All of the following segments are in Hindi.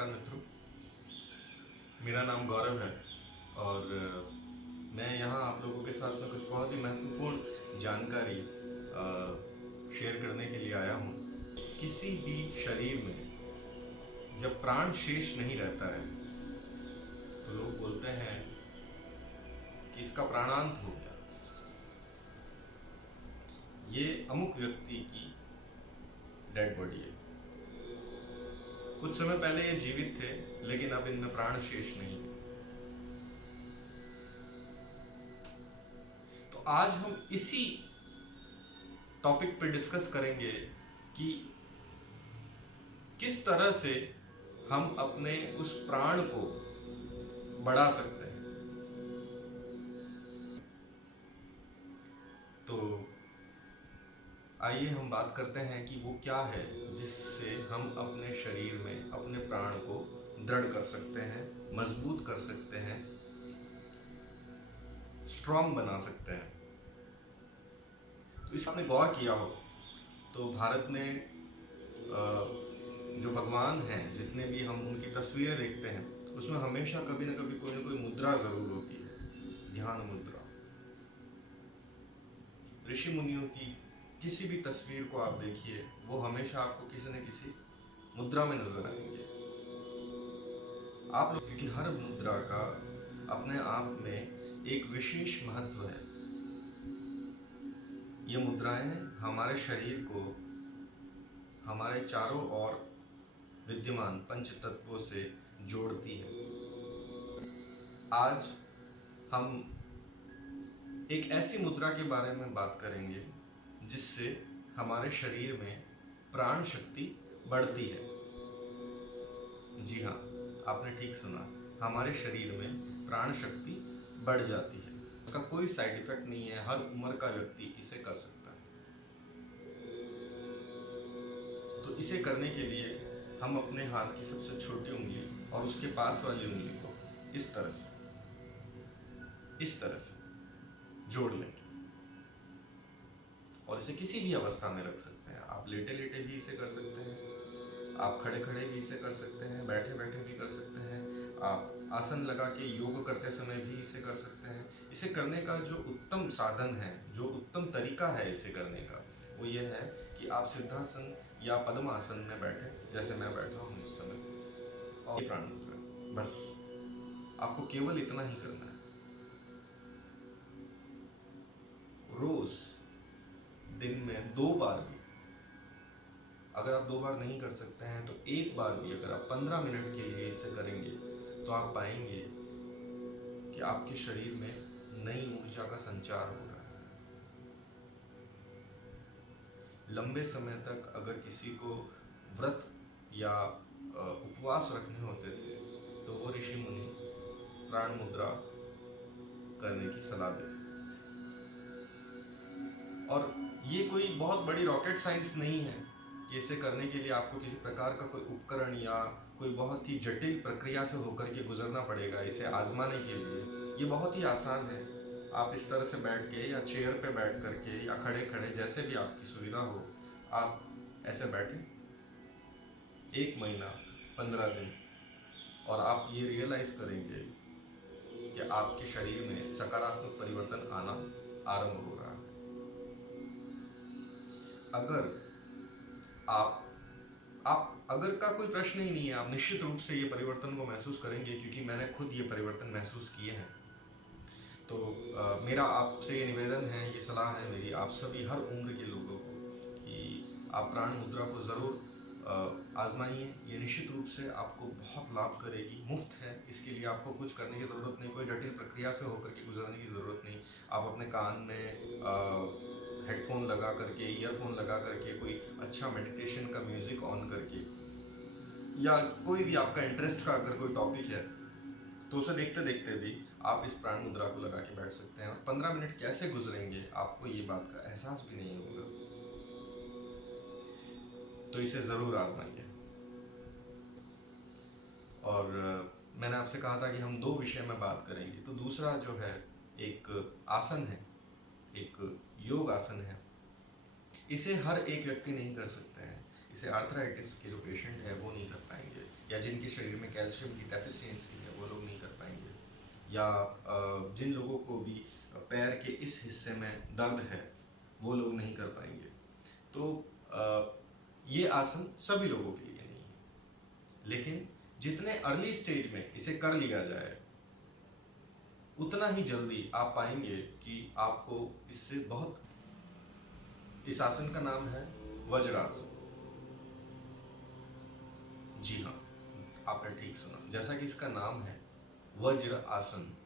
नमस्कार मित्रों, मेरा नाम गौरव है और मैं यहाँ आप लोगों के साथ में कुछ बहुत ही महत्वपूर्ण जानकारी शेयर करने के लिए आया हूँ। किसी भी शरीर में जब प्राण शेष नहीं रहता है तो लोग बोलते हैं कि इसका प्राणांत हो गया। ये अमुक व्यक्ति की डेड बॉडी है। कुछ समय पहले ये जीवित थे लेकिन अब इनमें प्राण शेष नहीं है। तो आज हम इसी टॉपिक पे डिस्कस करेंगे कि किस तरह से हम अपने उस प्राण को बढ़ा सकते हैं। तो आइए हम बात करते हैं कि वो क्या है जिससे हम अपने शरीर में अपने प्राण को दृढ़ कर सकते हैं, मजबूत कर सकते हैं, स्ट्रांग बना सकते हैं। तो इस आपने गौर किया हो तो भारत में जो भगवान हैं, जितने भी हम उनकी तस्वीरें देखते हैं, उसमें हमेशा कभी ना कभी कोई ना कोई मुद्रा जरूर होती है। ध्यान मुद्रा। ऋषि मुनियों की किसी भी तस्वीर को आप देखिए, वो हमेशा आपको किसी न किसी मुद्रा में नजर आएंगे। आप लोग, क्योंकि हर मुद्रा का अपने आप में एक विशेष महत्व है। ये मुद्राएं हमारे शरीर को हमारे चारों ओर विद्यमान पंच तत्वों से जोड़ती है। आज हम एक ऐसी मुद्रा के बारे में बात करेंगे जिससे हमारे शरीर में प्राण शक्ति बढ़ती है। जी हाँ, आपने ठीक सुना, हमारे शरीर में प्राण शक्ति बढ़ जाती है। इसका कोई साइड इफेक्ट नहीं है, हर उम्र का व्यक्ति इसे कर सकता है। तो इसे करने के लिए हम अपने हाथ की सबसे छोटी उंगली और उसके पास वाली उंगली को इस तरह से जोड़ लेंगे और इसे किसी भी अवस्था में रख सकते हैं। आप लेटे लेटे भी इसे कर सकते हैं, आप खड़े खड़े भी इसे कर सकते हैं, बैठे बैठे भी कर सकते हैं, आप आसन लगा के योग करते समय भी इसे कर सकते हैं। इसे करने का जो उत्तम साधन है, जो उत्तम तरीका है इसे करने का, वो ये है कि आप सिद्धासन या पद्मासन में बैठे, जैसे मैं बैठा हूँ इस समय, और प्राण मुद्रा। बस आपको केवल इतना ही करना है। रोज दिन में 2 बार भी, अगर आप 2 बार नहीं कर सकते हैं तो 1 बार भी अगर आप 15 मिनट के लिए इसे करेंगे तो आप पाएंगे कि आपके शरीर में नई ऊर्जा का संचार हो रहा है। लंबे समय तक अगर किसी को व्रत या उपवास रखने होते थे तो वो ऋषि मुनि प्राण मुद्रा करने की सलाह देते थे। और ये कोई बहुत बड़ी रॉकेट साइंस नहीं है कि इसे करने के लिए आपको किसी प्रकार का कोई उपकरण या कोई बहुत ही जटिल प्रक्रिया से होकर के गुजरना पड़ेगा। इसे आजमाने के लिए ये बहुत ही आसान है। आप इस तरह से बैठ के या चेयर पे बैठ करके या खड़े खड़े, जैसे भी आपकी सुविधा हो, आप ऐसे बैठे 1 महीना 15 दिन, और आप ये रियलाइज करेंगे कि आपके शरीर में सकारात्मक परिवर्तन आना आरंभ हो रहा है। अगर आप अगर का कोई प्रश्न ही नहीं है, आप निश्चित रूप से ये परिवर्तन को महसूस करेंगे, क्योंकि मैंने खुद ये परिवर्तन महसूस किए हैं। तो मेरा आपसे ये निवेदन है, ये सलाह है मेरी आप सभी हर उम्र के लोगों को कि आप प्राण मुद्रा को ज़रूर आजमाइए। ये निश्चित रूप से आपको बहुत लाभ करेगी। मुफ्त है, इसके लिए आपको कुछ करने की ज़रूरत नहीं, कोई जटिल प्रक्रिया से होकर के गुजरने की ज़रूरत नहीं। आप अपने कान में हेडफोन लगा करके, ईयरफोन लगा करके, कोई अच्छा मेडिटेशन का म्यूज़िक ऑन करके, या कोई भी आपका इंटरेस्ट का अगर कोई टॉपिक है तो उसे देखते देखते भी आप इस प्राण मुद्रा को लगा के बैठ सकते हैं। और 15 मिनट कैसे गुजरेंगे आपको ये बात का एहसास भी नहीं होगा। तो इसे ज़रूर आजमाइए। और मैंने आपसे कहा था कि हम 2 विषय में बात करेंगे। तो दूसरा जो है एक आसन है, एक योग आसन है। इसे हर एक व्यक्ति नहीं कर सकते हैं। इसे आर्थराइटिस के जो पेशेंट है वो नहीं कर पाएंगे। या जिनके शरीर में कैल्शियम की डेफिशिएंसी है वो लोग नहीं कर पाएंगे, या जिन लोगों को भी पैर के इस हिस्से में दर्द है वो लोग नहीं कर पाएंगे। तो ये आसन सभी लोगों के लिए नहीं है, लेकिन जितने अर्ली स्टेज में इसे कर लिया जाए उतना ही जल्दी आप पाएंगे कि आपको इससे बहुत। इस आसन का नाम है वज्रासन। जी हाँ, आपने ठीक सुना, जैसा कि इसका नाम है वज्र आसन।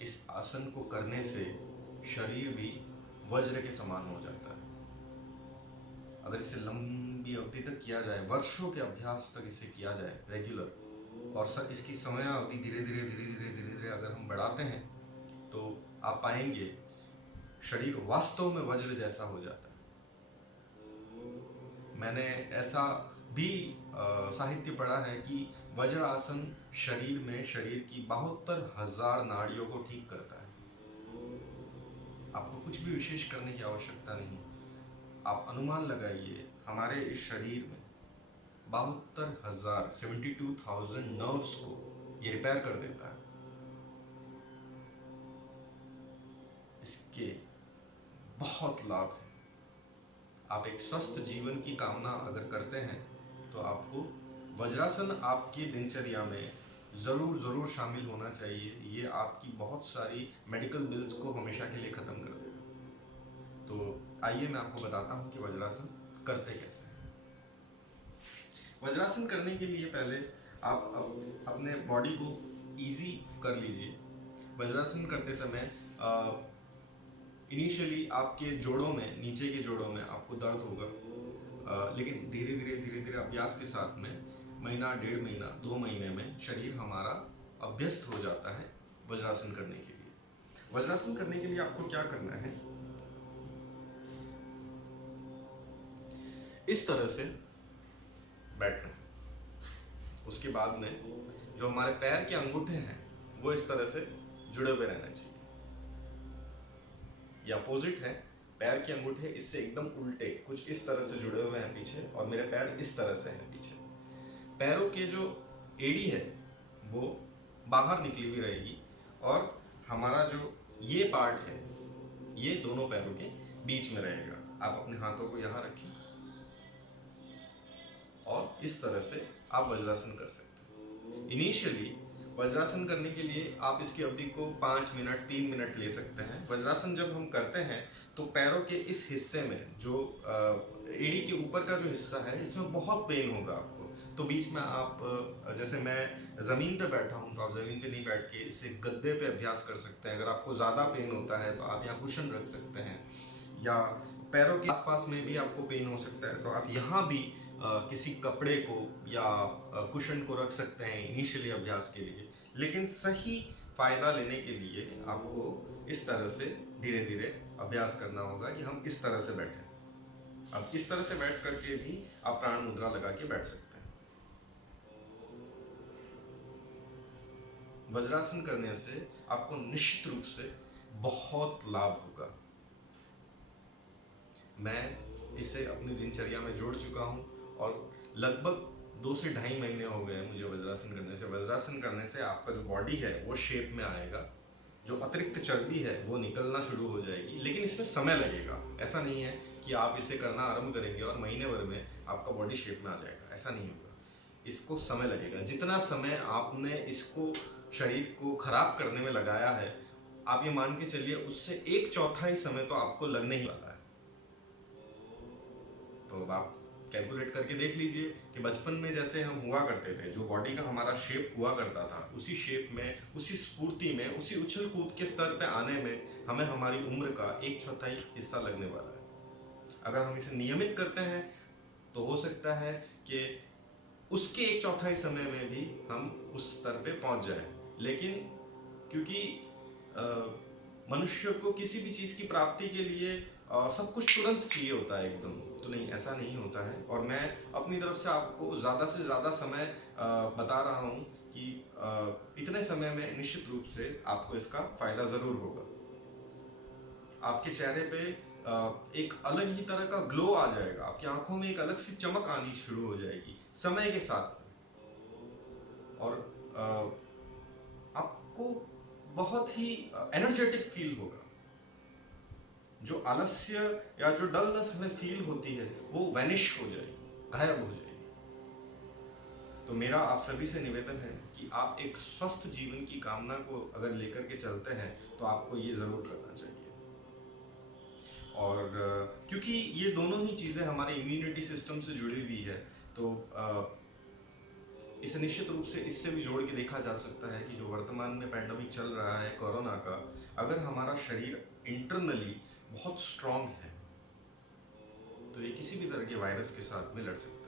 इस आसन को करने से शरीर भी वज्र के समान हो जाता है। अगर इसे लंबी अवधि तक किया जाए, वर्षों के अभ्यास तक इसे किया जाए रेगुलर, और इसकी समय अवधि धीरे धीरे धीरे धीरे धीरे धीरे अगर हम बढ़ाते हैं तो आप पाएंगे शरीर वास्तव में वज्र जैसा हो जाता है। मैंने ऐसा भी साहित्य पढ़ा है कि वज्र आसन शरीर में शरीर की 72,000 नाड़ियों को ठीक करता है। आपको कुछ भी विशेष करने की आवश्यकता नहीं। आप अनुमान लगाइए, हमारे इस शरीर में 72,000 नर्व्स को ये रिपेयर कर देता है। इसके बहुत लाभ हैं। आप एक स्वस्थ जीवन की कामना अगर करते हैं तो आपको वज्रासन आपकी दिनचर्या में ज़रूर शामिल होना चाहिए। ये आपकी बहुत सारी मेडिकल बिल्स को हमेशा के लिए ख़त्म कर देगा। तो आइए मैं आपको बताता हूँ कि वज्रासन करते कैसे हैं। वज्रासन करने के लिए पहले आप अपने बॉडी को इजी कर लीजिए। वज्रासन करते समय इनिशियली आपके जोड़ों में, नीचे के जोड़ों में आपको दर्द होगा, लेकिन धीरे धीरे अभ्यास के साथ में महीना, 1.5 महीना, 2 महीने में शरीर हमारा अभ्यस्त हो जाता है वज्रासन करने के लिए। वज्रासन करने के लिए आपको क्या करना है, इस तरह से बैठना है। उसके बाद में जो हमारे पैर के अंगूठे हैं वो इस तरह से जुड़े हुए रहना चाहिए। ये अपोजिट है, पैर के अंगूठे इससे एकदम उल्टे कुछ इस तरह से जुड़े हुए हैं पीछे, और मेरे पैर इस तरह से हैं पीछे। पैरों के जो एड़ी है वो बाहर निकली हुई रहेगी, और हमारा जो ये पार्ट है ये दोनों पैरों के बीच में रहेगा। आप अपने हाथों को यहाँ रखिए और इस तरह से आप वज्रासन कर सकते हैं। इनिशियली वज्रासन करने के लिए आप इसकी अवधि को 5 मिनट, 3 मिनट ले सकते हैं। वज्रासन जब हम करते हैं तो पैरों के इस हिस्से में जो एड़ी के ऊपर का जो हिस्सा है इसमें बहुत पेन होगा आपको। तो बीच में आप, जैसे मैं ज़मीन पे बैठा हूँ तो आप ज़मीन पे नहीं बैठ के इसे गद्दे पे अभ्यास कर सकते हैं। अगर आपको ज़्यादा पेन होता है तो आप यहाँ कुशन रख सकते हैं, या पैरों के आसपास में भी आपको पेन हो सकता है तो आप यहाँ भी किसी कपड़े को या कुशन को रख सकते हैं इनिशियली अभ्यास के लिए। लेकिन सही फायदा लेने के लिए आपको इस तरह से धीरे धीरे अभ्यास करना होगा कि हम इस तरह से बैठें। अब इस तरह से बैठ करके भी आप प्राण मुद्रा लगा के बैठ सकते हैं। वज्रासन करने से आपको निश्चित रूप से बहुत लाभ होगा। मैं इसे अपनी दिनचर्या में जोड़ चुका हूँ और लगभग 2 से ढाई महीने हो गए मुझे वज्रासन करने से। वज्रासन करने से आपका जो बॉडी है वो शेप में आएगा, जो अतिरिक्त चर्बी है वो निकलना शुरू हो जाएगी। लेकिन इसमें समय लगेगा। ऐसा नहीं है कि आप इसे करना आरंभ करेंगे और महीने भर में आपका बॉडी शेप में आ जाएगा, ऐसा नहीं होगा। इसको समय लगेगा। जितना समय आपने इसको शरीर को खराब करने में लगाया है, आप ये मान के चलिए उससे 1/4 समय तो आपको लगने ही वाला है। तो आप कैलकुलेट करके देख लीजिए कि बचपन में जैसे हम हुआ करते थे, जो बॉडी का हमारा शेप हुआ करता था, उसी शेप में, उसी स्फूर्ति में, उसी उछल कूद के स्तर पे आने में हमें हमारी उम्र का 1/4 हिस्सा लगने वाला है। अगर हम इसे नियमित करते हैं तो हो सकता है कि उसके 1/4 समय में भी हम उस स्तर पे पहुंच जाए। लेकिन क्योंकि मनुष्य को किसी भी चीज़ की प्राप्ति के लिए सब कुछ तुरंत चाहिए होता है एकदम, तो नहीं, ऐसा नहीं होता है। और मैं अपनी तरफ से आपको ज़्यादा से ज़्यादा समय बता रहा हूँ कि इतने समय में निश्चित रूप से आपको इसका फ़ायदा ज़रूर होगा। आपके चेहरे पे एक अलग ही तरह का ग्लो आ जाएगा, आपकी आंखों में एक अलग सी चमक आनी शुरू हो जाएगी समय के साथ। और आपको बहुत ही एनर्जेटिक फील होगा। जो आलस्य या जो डलनेस हमें फील होती है वो वैनिश हो जाएगी, गायब हो जाएगी। तो मेरा आप सभी से निवेदन है कि आप एक स्वस्थ जीवन की कामना को अगर लेकर के चलते हैं तो आपको ये ज़रूर करना चाहिए। और क्योंकि ये दोनों ही चीज़ें हमारे इम्यूनिटी सिस्टम से जुड़ी हुई है, तो इसे निश्चित रूप से इससे भी जोड़ के देखा जा सकता है कि जो वर्तमान में पैंडमिक चल रहा है कोरोना का, अगर हमारा शरीर इंटरनली बहुत स्ट्रांग है तो ये किसी भी तरह के वायरस के साथ में लड़ सकता है।